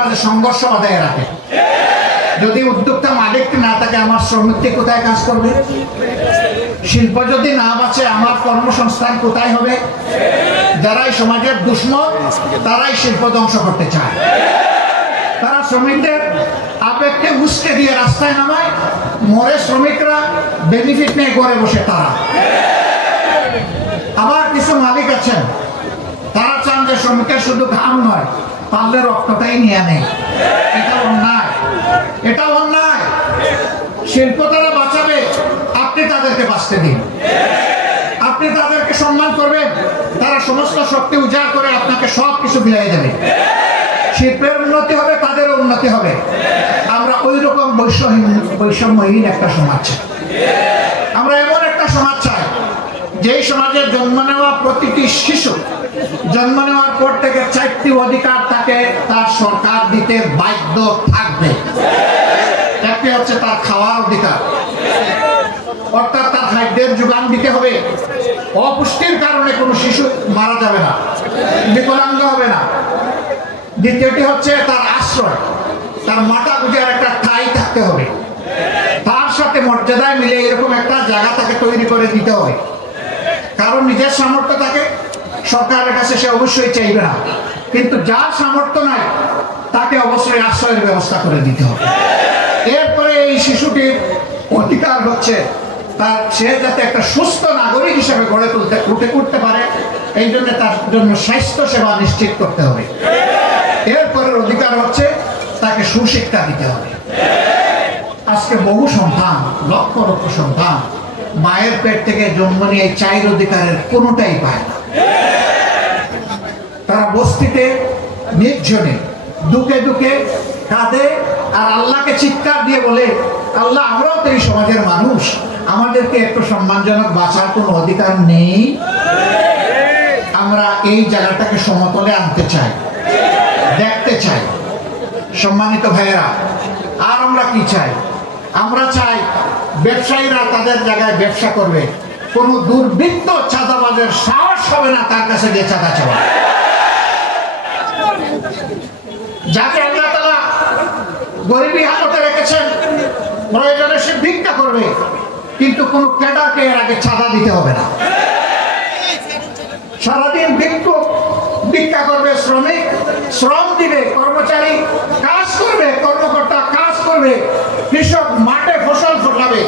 মাঝে সংঘর্ষ বাধায় রাখে। যদি উদ্যোক্তা মালিক না থাকে, আমার শ্রমিককে কোথায় কাজ করবে? শিল্প যদি না বাঁচে, আমার কর্মসংস্থান কোথায় হবে? যারাই সমাজের দুশ্মন, তারাই শিল্প ধ্বংস করতে চায়। তারা শ্রমিকদের আবেগকে উস্কে দিয়ে রাস্তায় নামায়, মরে শ্রমিকরা, বেনিফিট নিয়ে ঘরে বসে তারা। আবার কিছু মালিক আছেন, তারা চান যে শ্রমিকের শুধু ঘাম নয়, পারলে রক্তটাই নিয়ে নেয়। এটা অন্যায়, এটা অন্যায়। শিল্প তারা বাঁচাবে, আপনি তাদেরকে বাঁচতে দিন। আপনি তাদেরকে সম্মান করবেন, তারা সমস্ত শক্তি উজাড় করে আপনাকে সব কিছু বিলাই দেবে। শিল্পের উন্নতি হবে, তাদেরও উন্নতি হবে। আমরা ওই রকম বৈষম্যহীন একটা সমাজ চাই। আমরা এমন একটা সমাজ চাই যেই সমাজে জন্ম নেওয়া প্রতিটি শিশু জন্ম নেওয়ার পর থেকে 4টি অধিকার তাকে তার সরকার দিতে বাধ্য থাকবে। একটি হচ্ছে তার খাওয়ার অধিকার, অর্থাৎ তার খাদ্যের যোগান দিতে হবে। অপুষ্টির কারণে কোনো শিশু মারা যাবে না, বিকলাঙ্গ হবে না। দ্বিতীয়টি হচ্ছে তার আশ্রয়, তার মাথা গুজার একটা ঠাঁই থাকতে হবে। তার সাথে মর্যাদায় মিলে এরকম একটা জায়গা তাকে তৈরি করে দিতে হবে। কারণ নিজের সামর্থ্য থাকে, সরকারের কাছে সে অবশ্যই চাইবে না, কিন্তু যার সামর্থ্য নাই তাকে অবশ্যই আশ্রয়ের ব্যবস্থা করে দিতে হবে। এরপরে এই শিশুটির অধিকার হচ্ছে সে যাতে একটা সুস্থ নাগরিক হিসেবে গড়ে উঠতে পারে, এই জন্য তার জন্য স্বাস্থ্য সেবা নিশ্চিত করতে হবে। এরপরের অধিকার হচ্ছে তাকে সুশিক্ষা দিতে হবে। আজকে বহু সন্তান, লক্ষ লক্ষ সন্তান মায়ের পেট থেকে জন্ম নিয়ে 4 অধিকারের কোনোটাই পায় না। তারা বস্তিতে নির্জনে দুঃখে দুঃখে কাঁদে আর আল্লাহকে চিৎকার দিয়ে বলে, আল্লাহ, আমরাও তো এই সমাজের মানুষ, আমাদেরকে একটু সম্মানজনক বাঁচার কোনো অধিকার নেই। আমরা এই জায়গাটাকে সমতলে আনতে চাই, দেখতে চাই। সম্মানিত ভাইয়েরা, আর আমরা কি চাই? আমরা চাই ব্যবসায়ীরা তাদের জায়গায় ব্যবসা করবে, কোনো দুর্বৃত্ত চাঁদাবাজের সাহস হবে না তার কাছে গিয়ে চাঁদা চাওয়া। যাকে আল্লাহ তাআলা গরিবী হালতে রেখেছেন, প্রয়োজনে সে ভিক্ষা করবে, কিন্তু কোনো ক্যাডারকে এর আগে চাঁদা দিতে হবে না। সারাদিন ভিক্ষা করবে শ্রমিক, শ্রম দিবে কর্মচারী, কাজ করবে কর্মকর্তা, কাজ করবে কৃষক, মাঠে ফসল ফলাবে।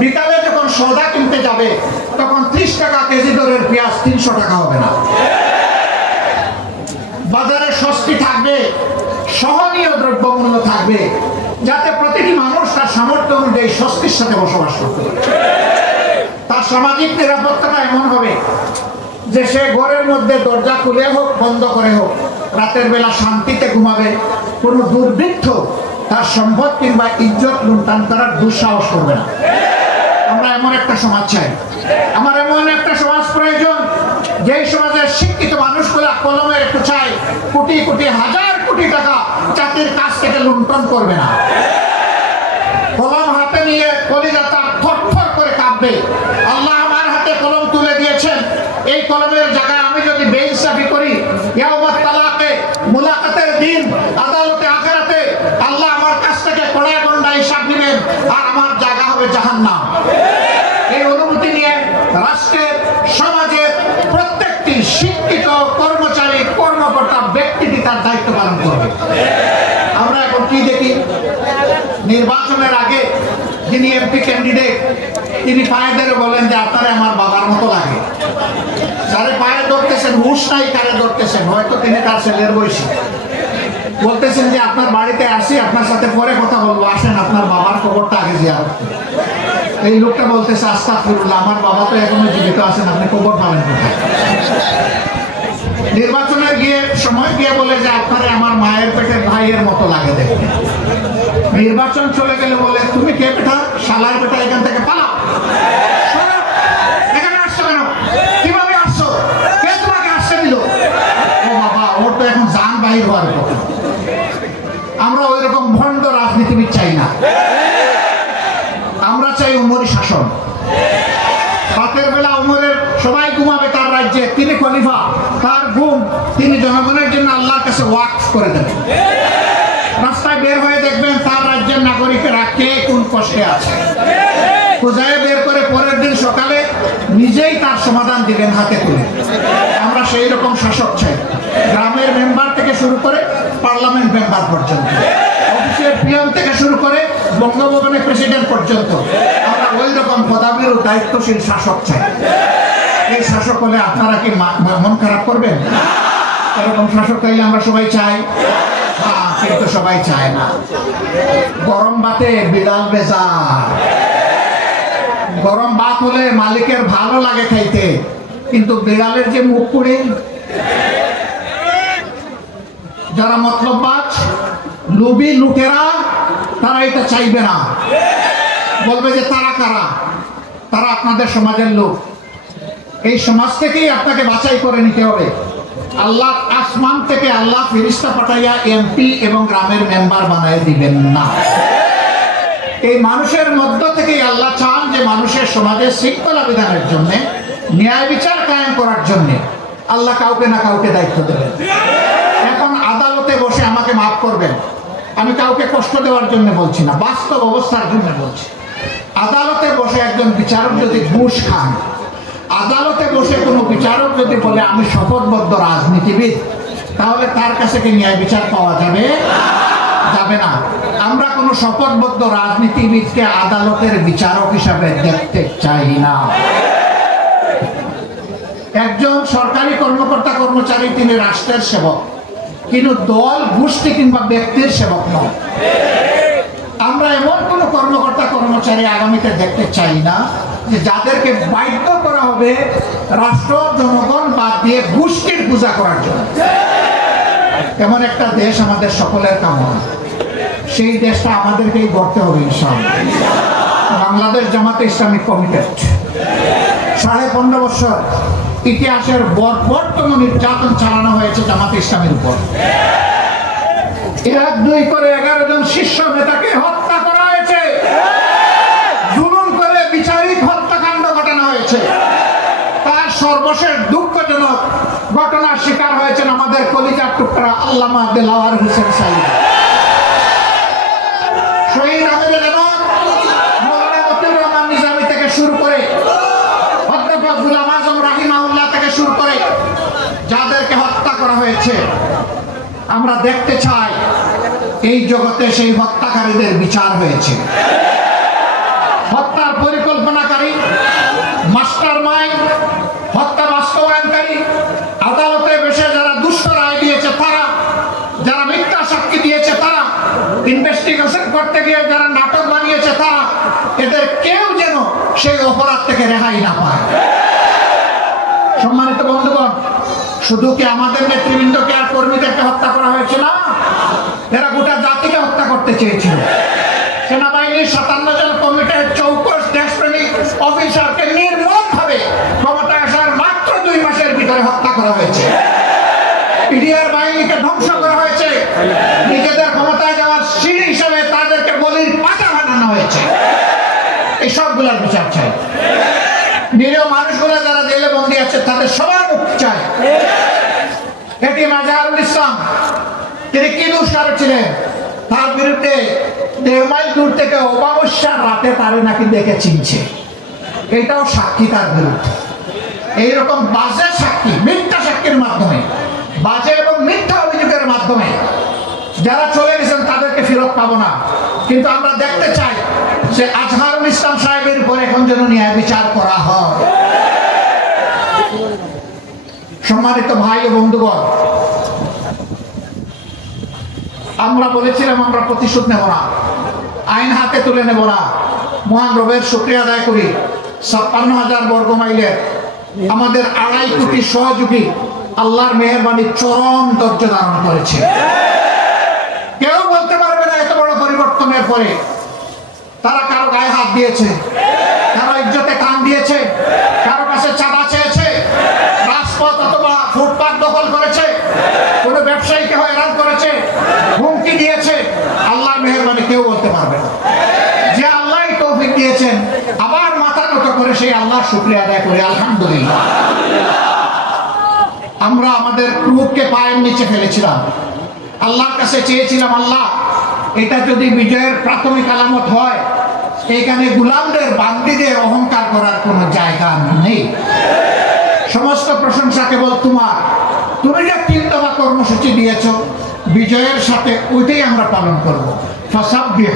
বিকালে যখন সওদা কিনতে যাবে, তখন 30 টাকা কেজি দরের পেঁয়াজ 300 টাকা হবে না। বাজারে স্বস্তি থাকবে, সহনীয় দ্রব্যমূল্য থাকবে, যাতে প্রতিটি মানুষ তার সামর্থ্য অনুযায়ী স্বস্তির সাথে বসবাস করতে পারে। তার সামাজিক নিরাপত্তাটা এমন হবে যে সে ঘরের মধ্যে দরজা খুলে হোক বন্ধ করে হোক, রাতের বেলা শান্তিতে ঘুমাবে। কোনো দুর্বৃত্ত তার সম্পদ কিংবা ইজ্জত লুণ্ঠন করার দুঃসাহস করবে না। আমরা এমন একটা সমাজ চাই। আমার এমন একটা সমাজ প্রয়োজন যেই সমাজের শিক্ষিত মানুষগুলা কলমের একটু চাই, কোটি কোটি হাজার কোটি টাকা জাতির কাছ থেকে লুণ্ঠন করবে না। কলম হাতে নিয়ে কলিজা তার থরথর করে কাঁপবে। আল্লাহ আমার হাতে কলম তুলে দিয়েছেন, এই কলমের জায়গায় আমি যদি বেইনসাফি করি, ইয়াউমাত তালাকে, মুলাকাতের দিন, আদালতে আখিরাতে আল্লাহ আমার কাছ থেকে কড়ায় গন্ডা হিসাব নেবেন, আর আমার জায়গা হবে জাহান্নাম। এই অনুভূতি নিয়ে রাষ্ট্রের, সমাজের প্রত্যেকটি শিক্ষিত কর্মচারী, কর্মকর্তা, ব্যক্তিটি তার দায়িত্ব পালন করবে। আমরা এখন কি দেখি? নির্বাচনের আগে যিনি এমপি ক্যান্ডিডেট, তিনি পায়ে ধরে বলেন যে আপনারা আমার বাবার মতো লাগে। যারে পায়ে ধরতেছেন, হুঁশ নাই কারে ধরতেছেন, হয়তো তিনি তার ছেলের বয়সী। বলতেছেন যে আপনার বাড়িতে আসি, আপনার সাথে পরে কথা বলবো, আসেন আপনার বাবার খবরটা আগে জিয়ারত করুন। এই লোকটা বলতেছে, আস্তাগফিরুল্লাহ, আমার বাবা তো এখনো জীবিত আছেন, আপনি খবর পাবেন কোথায়? নির্বাচনের সময় গিয়ে বলে যে আপনারা আমার মায়ের পেটের ভাইয়ের মতো লাগে দেখতে। নির্বাচন চলে গেলে বলে, তুমি কে বেটা? শালার বেটা, এখান থেকে পালাও। এখানে আসছো কেন? কিভাবে আসছো? কে তোমাকে আসতে দিল? ও বাবা, ওর তো এখন জান বাহির হওয়ার কথা। আমরা ওই রকম ভণ্ড রাজনীতিবিদ চাই না। আমরা চাই উমরি শাসন। রাতের বেলা উমরের সবাই ঘুমাবে তার রাজ্যে, তিনি খলিফা, তার ঘুম তিনি জনগণের জন্য আল্লাহর কাছে ওয়াকফ করে দেবেন। খুঁজায় বের করে পরের দিন সকালে নিজেই তার সমাধান দিবেন হাতে তুলে। আমরা সেই রকম শাসক চাই, গ্রামের মেম্বার থেকে শুরু করে পার্লামেন্ট মেম্বার পর্যন্ত, অফিসের পিএম থেকে শুরু করে বঙ্গভবনের প্রেসিডেন্ট পর্যন্ত আমরা ওই রকম পদাবির ও দায়িত্বশীল শাসক চাই। এই শাসক হলে আপনারা কি মন খারাপ করবেন? এরকম শাসক চাইলে আমরা সবাই চাই, কিন্তু সবাই চায় না। গরম ভাতে বিড়াল বেজার। গরম ভাত হলে মালিকের ভালো লাগে খাইতে, কিন্তু বিড়ালের যে মুখ পুড়ে। যারা মতলববাজ লোভী লোকেরা তারা এটা চাইবে না, বলবে যে তারা কারা? তারা আপনাদের সমাজের লোক। এই সমাজ থেকেই আপনাকে বাছাই করে নিতে হবে। আল্লাহ আসমান থেকে আল্লাহ ফেরেশতা পাঠাইয়া এমপি এবং গ্রামের মেম্বার বানায় দিবেন না। এই মানুষের মধ্য থেকেই আল্লাহ চান যে মানুষের সমাজে শৃঙ্খলা বিধানের জন্য, ন্যায় বিচার কায়েম করার জন্য আল্লাহ কাউকে না কাউকে দায়িত্ব দেবেন। এখন আদালতে বসে, আমাকে মাফ করবেন, আমি কাউকে কষ্ট দেওয়ার জন্য বলছি না, বাস্তব অবস্থার জন্য বলছি। আদালতে বসে একজন বিচারক যদি ঘুষ খান, আদালতে বসে কোনো বিচারক যদি বলে আমি শপথবদ্ধ রাজনীতিবিদ, তাহলে তার কাছে কি ন্যায় বিচার পাওয়া যাবে? যাবে না। আমরা কোনো শপথবদ্ধ রাজনীতিবিদকে আদালতের বিচারক হিসাবে দেখতে চাই না। একজন সরকারি কর্মকর্তা কর্মচারী, তিনি রাষ্ট্রের সেবক, কিন্তু দল গোষ্ঠী কিংবা ব্যক্তির সেবক নয়। আমরা এমন কোন কর্মকর্তা কর্মচারী আগামীতে দেখতে চাই না যে যাদেরকে বাধ্য করা হবে রাষ্ট্র জনগণ বাদ দিয়ে গোষ্ঠীর পূজা করার জন্য। এমন একটা দেশ আমাদের সকলের কামনা। সেই দেশটা আমাদেরকেই গড়তে হবে ইনশাআল্লাহ। বাংলাদেশ জামাতে ইসলামী কমিটেড 15.5 বছর ইতিহাসের বর্বরতম নির্যাতন চালানো হয়েছে জামাতে ইসলামের উপর। 1-2 করে 11 জন শীর্ষ নেতাকে হত্যা করা হয়েছে, জুলুম করে বিচারিক হত্যাকাণ্ড ঘটানো হয়েছে। তার সর্বশেষ দুঃখজনক ঘটনার শিকার হয়েছেন আমাদের কলিজার টুকরা আল্লামা দেলাওয়ার হোসেন সাইদ। শহীদ আহমেদ জামান, মওলানা মতিউর রহমান নিজামী থেকে শুরু করে অধ্যাপক গোলাম আজম রাহিমাহুল্লাহ থেকে শুরু করে যাদেরকে হত্যা করা হয়েছে, আমরা দেখতে চাই এই জগতে সেই হত্যাকারীদের বিচার হয়েছে। হত্যার পরিকল্পনাকারী, মাস্টারমাইন্ড, হত্যা বাস্তবায়নকারী, আদালতে বসে যারা দুষ্ট রায় দিয়েছে তারা, যারা মিথ্যা সাক্ষী দিয়েছে তারা, ইনভেস্টিগেশন করতে গিয়ে যারা নাটক বানিয়েছে তারা, এদের কেউ যেন সেই অপরাধ থেকে রেহাই না পায়। সম্মানিত বন্ধুগণ, শুধু কি আমাদের নেতৃবৃন্দকে আর কর্মীদেরকে হত্যা করা হয়েছে না, এরা গোটা জাতিকে হত্যা করতে চেয়েছিল। সেনাবাহিনীর 57 জন কমিটির চৌকস দেশপ্রেমিক অফিসারকে নির্মমভাবে ক্ষমতায় আসার মাত্র 2 মাসের ভিতরে হত্যা করা হয়েছে। পিডিআর বাহিনীকে ধ্বংস করা হয়েছে। নিজেদের ক্ষমতায় যাওয়ার সিঁড়ি হিসাবে তাদেরকে বলির পাতা বানানো হয়েছে। এই সবগুলোর বিচার চাই। নিরীহ মানুষগুলো যারা জেলে বন্দী আছে তাদের সবার মুক্তি চাই। এটি মাজহারুল ইসলাম, তিনি কি দুষ্কার ছিলেন, তার বিরুদ্ধে 1.5 মাইল দূর থেকে অমাবস্যার রাতে তারে নাকি দেখে চিনছে, এটাও সাক্ষী তার বিরুদ্ধে। এইরকম বাজে সাক্ষী, মিথ্যা সাক্ষীর মাধ্যমে, বাজে এবং মিথ্যা অভিযোগের মাধ্যমে যারা চলে গেছেন তাদেরকে ফেরত পাবো না। কিন্তু আমরা দেখতে চাই যে আজহারুল ইসলাম সাহেবের উপর এখন যেন ন্যায় বিচার করা হয়। সম্মানিত ভাই ও বন্ধুগণ, আমরা বলেছিলাম আমরা প্রতিশোধ নেব না, আইন হাতে তুলে নেব না। মহান রবের শুকরিয়া আদায় করি, 56,000 বর্গ মাইলের আমাদের 2.5 কোটি সহযোগী আল্লাহর মেহেরবানি চরম ধৈর্য ধারণ করেছে। কেউ বলতে পারবে না এত বড় পরিবর্তনের পরে তারা কারো গায়ে হাত দিয়েছে, কারো ইজ্জতে কান দিয়েছে, কারো কাছে চাঁদা চেয়েছে, রাজপথ অথবা ফুটপাত দখল করেছে, কোনো ব্যবসায়ীকে হয়রান করেছে, হুমকি দিয়েছে। আল্লাহর মেহেরবানি কেউ বলতে পারবে না। যে আল্লাহ তৌফিক দিয়েছেন, আবার মাথা নত করে সেই আল্লাহর শুকরিয়া আদায় করি আলহামদুলিল্লাহ। আমরা আমাদের ক্রোধকে পায়ের নিচে ফেলেছিলাম, আল্লাহর কাছে চেয়েছিলাম আল্লাহ এটা যদি বিজয়ের প্রাথমিক আলামত হয় এইখানে গোলামদের বান্দিদের অহংকার করার কোনো জায়গা নেই। সমস্ত প্রশংসা কেবল তোমার। তুমি যে 3 দফা কর্মসূচি দিয়েছ, বিজয়ের সাথে ওইটাই আমরা পালন করবো। ফাসাব্বিহ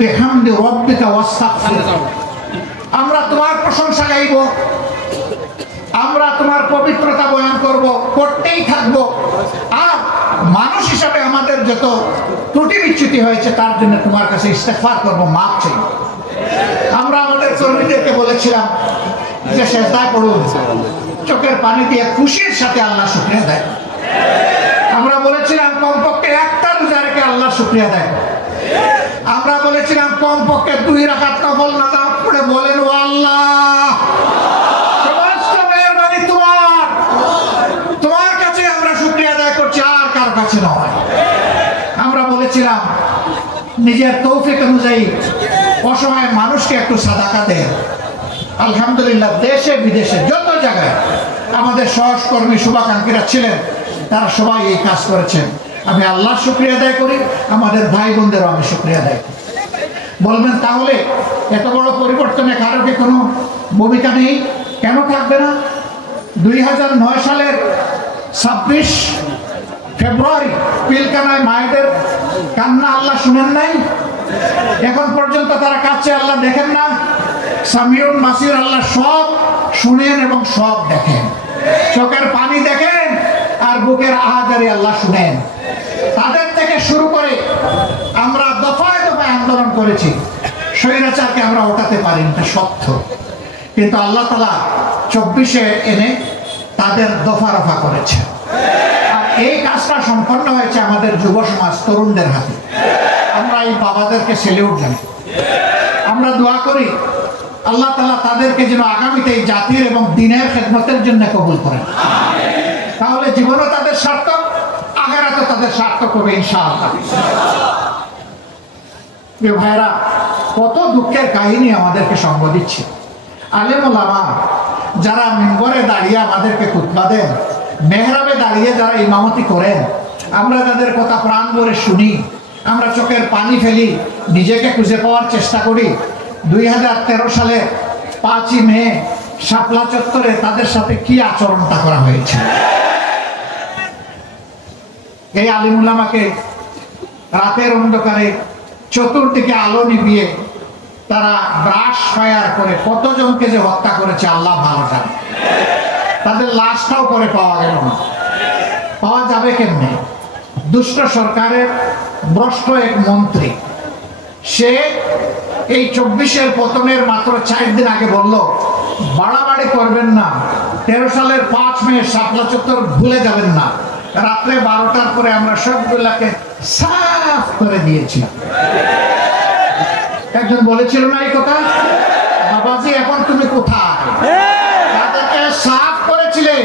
বিহামদি রাব্বিকা ওয়াস্তাগফির। আমরা তোমার প্রশংসা গাইব, আমরা তোমার পবিত্রতা বয়ান করব, করতেই থাকবো। আর মানুষ হিসাবে আমাদের যত ত্রুটি বিচ্যুতি হয়েছে তার জন্য তোমার কাছে ইস্তেগফার করব, মাফ চাই। আমরা আমাদের কর্মীদেরকে বলেছিলাম যে সেজদায় পড়ুন, চোখের পানি দিয়ে খুশির সাথে আল্লাহ শুকরিয়া দেয়। আমরা বলেছিলাম কমপক্ষে একটা রোজা রেখে আল্লাহ শুকরিয়া দেয়। আমরা বলেছিলাম কমপক্ষে 2 রাকাত নফল নামাজ পড়ে বলেন, ও আল্লাহ সমস্ত মেহেরবানি তোমার, তোমার কাছে আমরা শুকরিয়া আদায় করছি, আর কার কাছে নয়। আমরা বলেছিলাম নিজের তৌফিক অনুযায়ী অসহায় মানুষকে একটু সাদাকা দেন। আলহামদুলিল্লাহ, দেশে বিদেশে যত জায়গায় আমাদের সহকর্মী শুভাকাঙ্ক্ষীরা ছিলেন, তারা সবাই এই কাজ করেছেন। আমি আল্লাহর শুকরিয়া আদায় করি, আমাদের ভাই বোনদেরও আমি শুকরিয়া আদায় করি। বলবেন তাহলে এত বড় পরিবর্তনে কারো কি কোনো ভূমিকা নেই? কেন থাকবে না? 2009 সালের 26 ফেব্রুয়ারি পিলখানায় মায়েদের কান্না আল্লাহ শুনেন নাই? এখন পর্যন্ত তারা কাছে আল্লাহ দেখেন না? সামিউন বাসির, আল্লাহ সব শুনেন এবং সব দেখেন। চোখের পানি দেখেন আর বুকের আহাজারি আল্লাহ শুনেন। তাদের থেকে শুরু করে আমরা দফায় দফায় আন্দোলন করেছি, স্বৈরাচারকে আমরা ওঠাতে পারি, এটা সত্য। কিন্তু আল্লাহ তাআলা 24-এ এনে তাদের দফা রফা করেছে। আর এই কাজটা সম্পন্ন হয়েছে আমাদের যুব সমাজ, তরুণদের হাতে। আমরা এই বাবাদেরকে সেলিউট জানাই। আমরা দোয়া করি আল্লাহ তাআলা তাদেরকে যেন আগামীতে এই জাতির এবং দ্বীনের খেদমতের জন্য কবুল করেন। তাহলে জীবনও তাদের সার্থক, আখিরাতও তাদের সার্থক হবে ইনশাআল্লাহ। প্রিয় ভাইরা, কত দুঃখের কাহিনী আমাদেরকে সঙ্গ দিচ্ছে। আলেম ওলামা যারা মিম্বরে দাঁড়িয়ে আমাদেরকে খুতবা দেন, মেহরাবে দাঁড়িয়ে যারা ইমামতি করেন, আমরা তাদের কথা প্রাণ ভরে শুনি, আমরা চোখের পানি ফেলি, নিজেকে খুঁজে পাওয়ার চেষ্টা করি। 2013 সালের 5ই মে শাপলা চত্বরে তাদের সাথে কি আচরণটা করা হয়েছে। এই আলিম উলামাকে রাতের অন্ধকারে চতুর্দিকে আলো নিভিয়ে তারা ব্রাশ ফায়ার করে কতজনকে যে হত্যা করেছে আল্লাহ ভালো জানে। তাদের লাশটাও করে পাওয়া গেল না। পাওয়া যাবে কেমনে? দুষ্ট সরকারের ভ্রষ্ট এক মন্ত্রী, সে এই 24-এর পতনের মাত্র 4 দিন আগে বলল, বাড়াবাড়ি করবেন না, 13 সালের 5 মে শাপলা চত্বর ভুলে যাবেন না। রাত্রে 12টার পরে আমরা সবগুলাকে সাফ করে দিয়েছি। একজন বলেছিল না এই কথা, বাবাজি এখন তুমি কোথায়? তাদেরকে সাফ করেছিলে,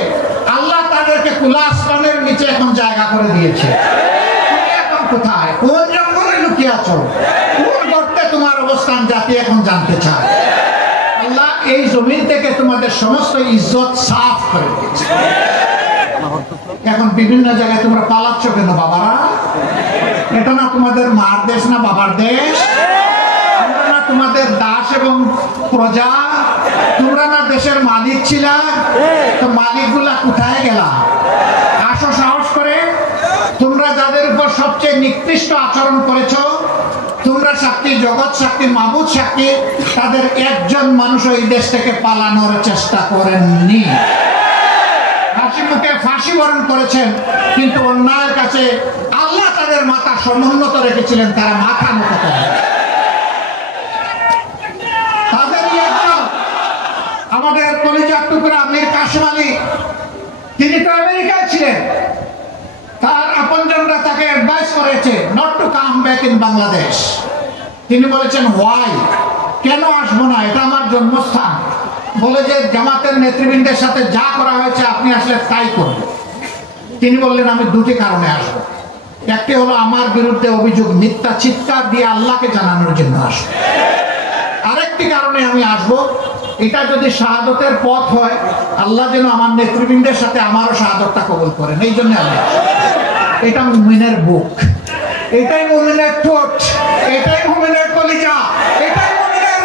আল্লাহ তাদেরকে খোলা আসমানের নিচে এখন জায়গা করে দিয়েছে। তুমি এখন কোথায়? কোন জঙ্গলে লুকিয়ে আছো? কোন গর্তে তোমার অবস্থান জাতি এখন জানতে চায়। আল্লাহ এই জমিন থেকে তোমাদের সমস্ত ইজ্জত সাফ করে দিয়েছে। এখন বিভিন্ন জায়গায় তোমরা পালাচ্ছ কেন বাবারা? এটা না তোমাদের মার দেশ না বাবার দেশ? তোমরা না তোমাদের দাস এবং প্রজা? তোমরা না দেশের মালিক ছিলা? তো মালিকগুলা কোথায় গেলা? আসো সাহস করে। তোমরা যাদের উপর সবচেয়ে নিকৃষ্ট আচরণ করেছ, তোমরা সাক্ষী, জগৎ সাক্ষী, মাবুদ সাক্ষী, তাদের একজন মানুষ এই দেশ থেকে পালানোর চেষ্টা করেননি। হাসি মুখে ফাঁসি বরণ করেছেন, কিন্তু অন্যায়ের কাছে আল্লাহ তাদের মাথা সমুন্নত রেখেছিলেন, তারা মাথা নত করে। তাদেরই একজন আমাদের কলিজার টুকরা মীর কাসেম আলী, তিনি তো আমেরিকায় ছিলেন। তার আপনজনরা তাকে অ্যাডভাইস করেছে not to come back in Bangladesh. তিনি বলেছেন হোয়াই, কেন আসবো না, এটা আমার জন্মস্থান। বলে যে জামাতের নেতৃবৃন্দের সাথে যা করা হয়েছে আপনি আসলে তাই করবেন। তিনি বললেন আমি 2টি কারণে আসবো। একটি হলো আমার বিরুদ্ধে অভিযোগ মিথ্যা চিৎকার দিয়ে আল্লাহকে জানানোর জন্য আসবো। আরেকটি কারণে আমি আসবো, এটা যদি শাহাদতের পথ হয়, আল্লাহ যেন আমার নেতৃবৃন্দের সাথে আমারও শাহাদতটা কবুল করেন, এই জন্য আমি আসবো। এটা মুমিনের বুক, এটাই মুমিনের ঠোঁট, এটাই মুমিনের কলিজা, এটাই মুমিনের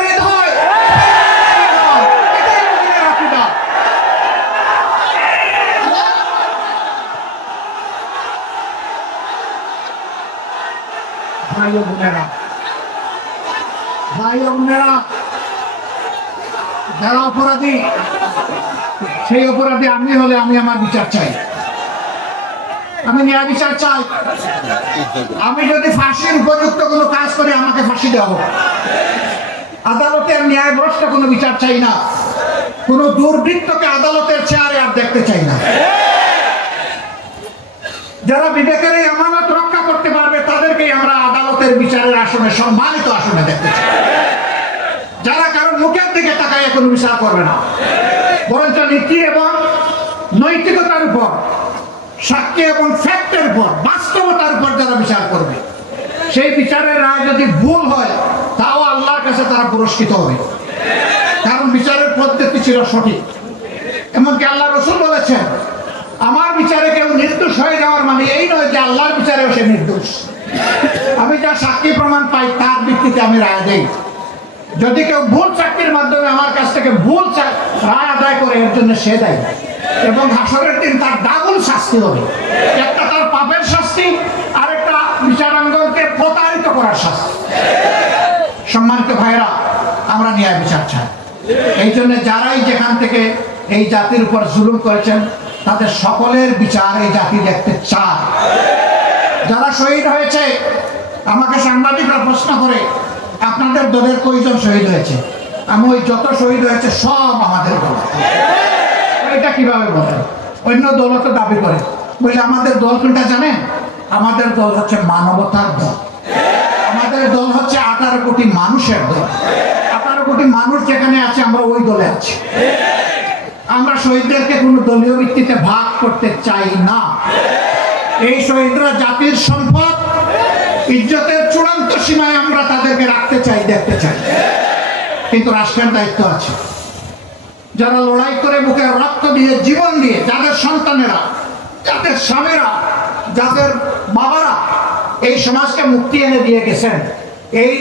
ভাই ও বোনেরা, ভাই ও বোনেরা, যারা অপরাধী সেই অপরাধী আমি হলে আমি আমার বিচার চাই, আমি ন্যায় বিচার চাই। আমি যদি ফাঁসির উপযুক্ত কোনো কাজ করি আমাকে ফাঁসি দেওয়া হোক। আদালতের ন্যায়ভ্রষ্ট কোনো বিচার চাই না, কোনো দুর্বৃত্তকে আদালতের চেয়ারে আর দেখতে চাই না। যারা বিবেকের এই আমানত রক্ষা করতে পারবে তাদেরকেই আমরা আদালতের বিচারের আসনে, সম্মানিত আসনে দেখতে চাই। যারা কারণ মুখের দিকে তাকায় কোনো বিচার করবে না, বরঞ্চ নীতি এবং নৈতিকতার উপর, সাক্ষী এবং ফ্যাক্টের উপর, বাস্তবতার উপর যারা বিচার করবে, সেই বিচারের রায় যদি ভুল হয় তাও আল্লাহর কাছে তারা পুরস্কৃত হবে, কারণ বিচারের পদ্ধতি ছিল সঠিক। এমনকি আল্লাহ রাসূল বলেছেন, আমার বিচারে কেউ নির্দোষ হয়ে যাওয়ার মানে এই নয় যে আল্লাহর বিচারেও সে নির্দোষ। আমি যা সাক্ষী প্রমাণ পাই তার ভিত্তিতে আমি রায় দেই। যদি কেউ ভুল চাকরির মাধ্যমে আমার কাছ থেকে ভুল রায় আদায় করে, এর জন্য সে দায়ী, এবং হাসরের দিন তার ডাবল শাস্তি হবে। একটা তার পাপের শাস্তি, আর একটা বিচারাঙ্গনকে প্রতারিত করার শাস্তি। সম্মানিত ভাইরা, আমরা ন্যায় বিচার চাই। এই জন্য যারাই যেখান থেকে এই জাতির উপর জুলুম করেছেন তাদের সকলের বিচার এই জাতি দেখতে চায়। যারা শহীদ হয়েছে, আমাকে সাংবাদিকরা প্রশ্ন করে আপনাদের দলের কয়জন শহীদ হয়েছে? আমি ওই যত শহীদ হয়েছে সব আমাদের দল। এটা কিভাবে বলেন? অন্য দল তো দাবি করে, বলে আমাদের দল কোনটা জানেন? আমাদের দল হচ্ছে মানবতার দল, আমাদের দল হচ্ছে 18 কোটি মানুষের দল। 18 কোটি মানুষ যেখানে আছে আমরা ওই দলে আছি। আমরা শহীদদেরকে কোনো দলীয় ভিত্তিতে ভাগ করতে চাই না। এই শহীদরা জাতির সম্পদ, ইজ্জতের চূড়ান্ত সীমায় আমরা তাদেরকে রাখতে চাই, দেখতে চাই। কিন্তু রাষ্ট্রের দায়িত্ব আছে। যারা লড়াই করে বুকের রক্ত দিয়ে, জীবন দিয়ে, যাদের সন্তানেরা, যাদের স্বামীরা, যাদের বাবারা এই সমাজকে মুক্তি এনে দিয়ে গেছেন, এই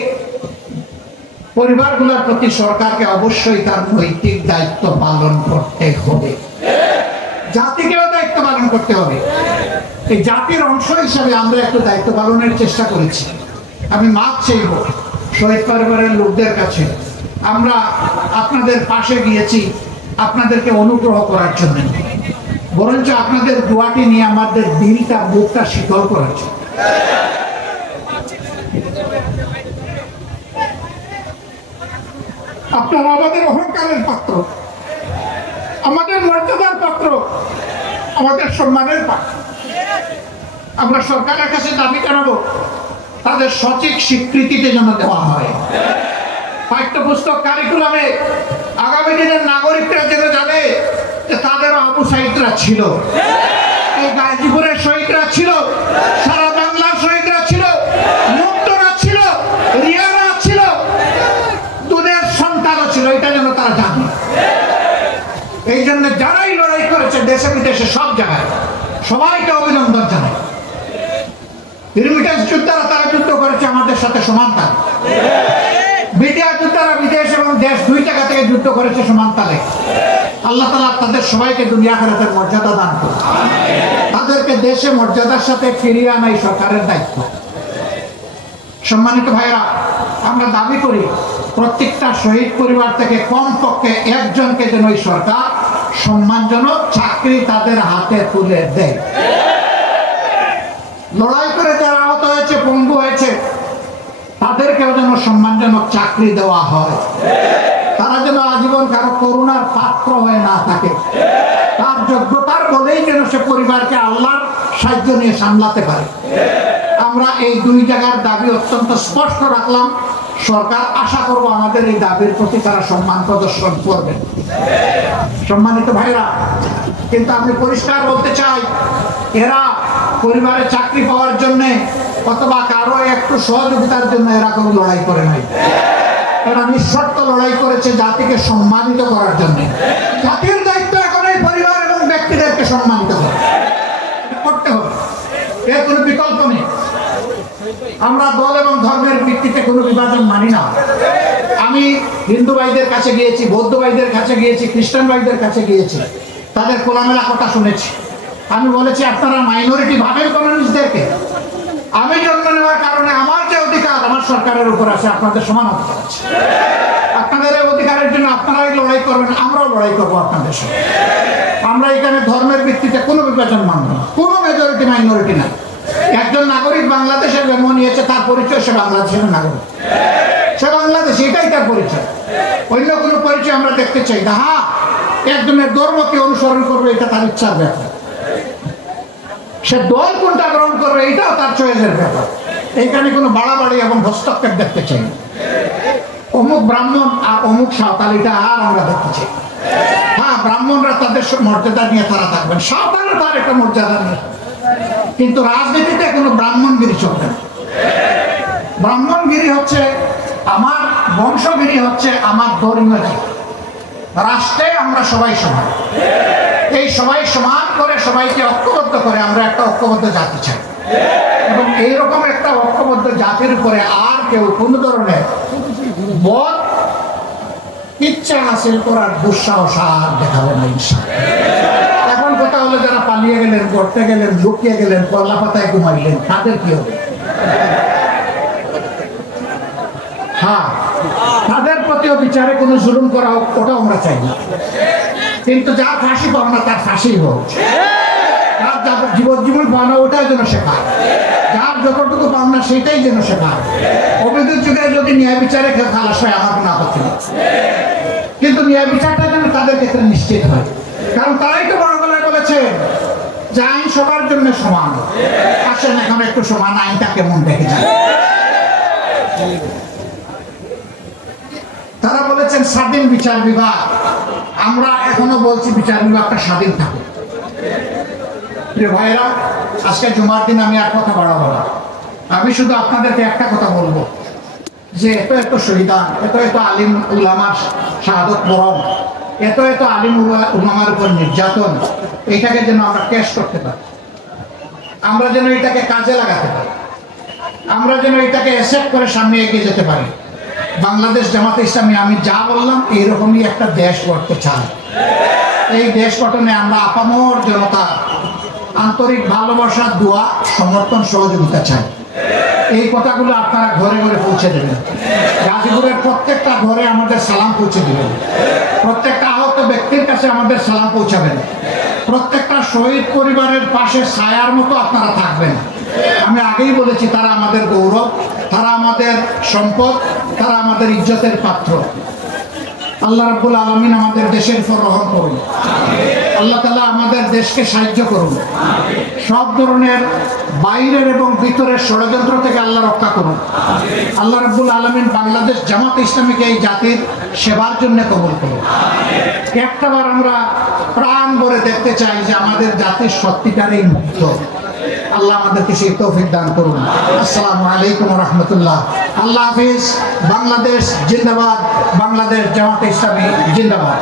পরিবারগুলোর প্রতি সরকারকে অবশ্যই তার নৈতিক দায়িত্ব পালন করতে হবে। জাতিকেও দায়িত্ব পালন করতে হবে। এই জাতির অংশ হিসাবে আমরা একটু দায়িত্ব পালনের চেষ্টা করেছি। আমি মাপ চাইব শহীদ পরিবারের লোকদের কাছে। আমরা আপনাদের পাশে গিয়েছি আপনাদেরকে অনুগ্রহ করার জন্য, বরঞ্চ আপনাদের দোয়াটি নিয়ে আমাদের দিলটা, বুকটা শীতল করার জন্য। আপনারা আমাদের অহংকারের পাত্র, আমাদের মর্যাদার পাত্র, আমাদের সম্মানের পাত্র। আমরা সরকারের কাছে দাবি জানাবো তাদের সঠিক স্বীকৃতিতে যেন দেওয়া হয়। পাঠ্যপুস্তক কারিকুলামে আগামী দিনের নাগরিকরা যেন জানে যে তাদেরও আবু সাইদরা ছিল, এই গাজীপুরের শহীদরা ছিল, সারা বাংলার শহীদরা ছিল, মুক্তরা ছিল, রিয়ারা ছিল, দুধের সন্তানও ছিল। এটা যেন তারা জানে। এই জন্য যারাই লড়াই করেছে দেশে বিদেশে সব জায়গায়, সবাইকে অভিনন্দন জানাই। রিমিটেন্স যোদ্ধারা তারা যুদ্ধ করেছে আমাদের সাথে সমান তালে। বিডিআর যোদ্ধারা বিদেশ এবং দেশ দুই জায়গা থেকে যুদ্ধ করেছে সমান তালে। আল্লাহ তাআলা তাদের সবাইকে দুনিয়া আখিরাতের মর্যাদা দান করুন। তাদেরকে দেশে মর্যাদার সাথে ফিরিয়ে আনাই সরকারের দায়িত্ব। সম্মানিত ভাইরা, আমরা দাবি করি প্রত্যেকটা শহীদ পরিবার থেকে কমপক্ষে একজনকে যেন এই সরকার সম্মানজনক চাকরি তাদের হাতে তুলে দেয়। লড়াই করে যারা আহত হয়েছে, পঙ্গু হয়েছে, তাদেরকেও যেন সম্মানজনক চাকরি দেওয়া হয়। তারা যেন আজীবন কারো করুণার পাত্র হয়ে না থাকে। তার যোগ্যতার বলেই যেন সে পরিবারকে আল্লাহর সাহায্য নিয়ে সামলাতে পারে। আমরা এই দুই জায়গার দাবি অত্যন্ত স্পষ্ট রাখলাম। সরকার আশা করব আমাদের এই দাবির প্রতি তারা সম্মান প্রদর্শন করবে। সম্মানিত ভাইরা, কিন্তু আমি পরিষ্কার বলতে চাই, এরা পরিবারে চাকরি পাওয়ার জন্য অথবা কারো একটু সহযোগিতার জন্য এরা কোনো লড়াই করে নাই। এরা নিঃশর্ত লড়াই করেছে জাতিকে সম্মানিত করার জন্য। জাতির দায়িত্ব এখন এই পরিবার এবং ব্যক্তিদেরকে সম্মানিত করতে হবে, এর কোনো বিকল্প নেই। আমরা দল এবং ধর্মের ভিত্তিতে কোনো বিভাজন মানি না। আমি হিন্দু ভাইদের কাছে গিয়েছি, বৌদ্ধ ভাইদের কাছে গিয়েছি, খ্রিস্টান ভাইদের কাছে গিয়েছি, তাদের খোলামেলা কথা শুনেছি। আমি বলেছি আপনারা মাইনরিটি ভাবেন কমিউনিস্টদেরকে। আমি জন্ম নেওয়ার কারণে আমার যে সরকারের উপর আছে, আপনাদের সমান অধিকার আছে। আপনাদের এই অধিকারের জন্য আপনারাই লড়াই করবেন, আমরাও লড়াই করবো আপনাদের সাথে। আমরা এখানে ধর্মের ভিত্তিতে কোনো বিভাজন মানব না, কোনো মেজরিটি মাইনরিটি নাই। একজন নাগরিক বাংলাদেশের জন্ম নিয়েছে, তার পরিচয় সে বাংলাদেশের নাগরিক, সে বাংলাদেশ, এটাই তার পরিচয়। অন্য কোনো পরিচয় আমরা দেখতে চাই না। হ্যাঁ, একজনের ধর্মকে অনুসরণ করবে, এটা তার ইচ্ছার ব্যাপার। সে দল কোনটা গ্রহণ করবে, এটাও তার চয়েসের ব্যাপার। এইখানে কোনো বাড়াবাড়ি এবং হস্তক্ষেপ দেখতে চাই না। অমুক ব্রাহ্মণ আর অমুক সাঁওতাল, এটা আর আমরা দেখতে চাই। হ্যাঁ, ব্রাহ্মণরা তাদের মর্যাদা নিয়ে তারা থাকবেন, সাঁওতালও তার একটা মর্যাদা নেই, কিন্তু রাজনীতিতে কোনো ব্রাহ্মণগিরি চলবে না। ব্রাহ্মণগিরি হচ্ছে আমার বংশগিরি, হচ্ছে আমার ধর্মীয় জাতি। রাষ্ট্রে আমরা সবাই সমান, এই সবাই সমান করে সবাইকে ঐক্যবদ্ধ করে আমরা একটা ঐক্যবদ্ধ জাতি চাই। এবং এইরকম একটা ঐক্যবদ্ধ জাতির উপরে আর কেউ কোন ধরনের বদ ইচ্ছা হাসিল করার দুঃসাহস আর দেখাবে না ইনশাআল্লাহ। এখন কথা হলো, যারা পালিয়ে গেলেন, গড়তে গেলেন, লুকিয়ে গেলেন, কলা পাতায় ঘুমাইলেন, তাদের কি হবে? হ্যাঁ, তাদের প্রতিও বিচারে কোনো জুলুম করা হোক, ওটাও আমরা চাই না। কিন্তু যার ফাঁসি পাও না, তার ফাঁসি হোক। যার জীবন পাও না, ওটাই যেন শেখায়। যার যতটুকু পাও না, সেটাই যেন শেখায়। অভিযোগ যুগে যদি ন্যায় বিচারে খালাস হয়, আমার কোনো আপত্তি নেই, কিন্তু ন্যায় বিচারটা যেন তাদের ক্ষেত্রে নিশ্চিত হয়। কারণ তারাই তো বড় গলায় বলেছে যে আইন সবার জন্য সমান। আসেন এখন একটু সমান আইনটা কেমন দেখে যায়। তারা বলেছেন স্বাধীন বিচার বিভাগ। আমরা এখনো বলছি বিচার বিভাগটা স্বাধীন থাকে। প্রিয় ভাইরা, আজকে জুমার দিন আমি আর কথা বাড়াবো না। আমি শুধু আপনাদেরকে একটা কথা বলবো, যে এত এত শহীদান, এত এত আলিম উলামার শাহাদত বরণ, এত এত আলিম উলামার উপর নির্যাতন, এটাকে যেন আমরা ক্যাশ করতে পারি, আমরা যেন এটাকে কাজে লাগাতে পারি, আমরা যেন এটাকে অ্যাকসেপ্ট করে সামনে এগিয়ে যেতে পারি। বাংলাদেশ জামাতে ইসলামী, আমি যা বললাম, এইরকমই একটা দেশ গড়তে চাই। এই দেশ গঠনে আমরা আপামর জনতা আন্তরিক ভালোবাসা, দোয়া, সমর্থন, সহযোগিতা চাই। এই কথাগুলো আপনারা ঘরে ঘরে পৌঁছে দেবেন। গাজীপুরের প্রত্যেকটা ঘরে আমাদের সালাম পৌঁছে দেবেন। প্রত্যেকটা আহত ব্যক্তির কাছে আমাদের সালাম পৌঁছাবেন। প্রত্যেকটা শহীদ পরিবারের পাশে ছায়ার মতো আপনারা থাকবেন। আমি আগেই বলেছি, তারা আমাদের গৌরব, তারা আমাদের সম্পদ, তারা আমাদের ইজ্জতের পাত্র। আল্লাহ রাব্বুল আলামিন আমাদের দেশের উপর রহম করুন। আল্লাহ তাআলা আমাদের দেশকে সাহায্য করুন। সব ধরনের বাইরের এবং ভিতরের ষড়যন্ত্র থেকে আল্লাহ রক্ষা করুন। আল্লাহ রাব্বুল আলামিন বাংলাদেশ জামাতে ইসলামীকে এই জাতির সেবার জন্য কবুল করুন। একটাবার আমরা প্রাণ ভরে দেখতে চাই যে আমাদের জাতির সত্যিকারেই মুক্ত। আল্লাহ আমাদেরকে সেই তৌফিক দান করুন। আসসালামু আলাইকুম ওয়া রাহমাতুল্লাহ। আল্লাহ হাফেজ। বাংলাদেশ জিন্দাবাদ। বাংলাদেশ জামাতে ইসলামী জিন্দাবাদ।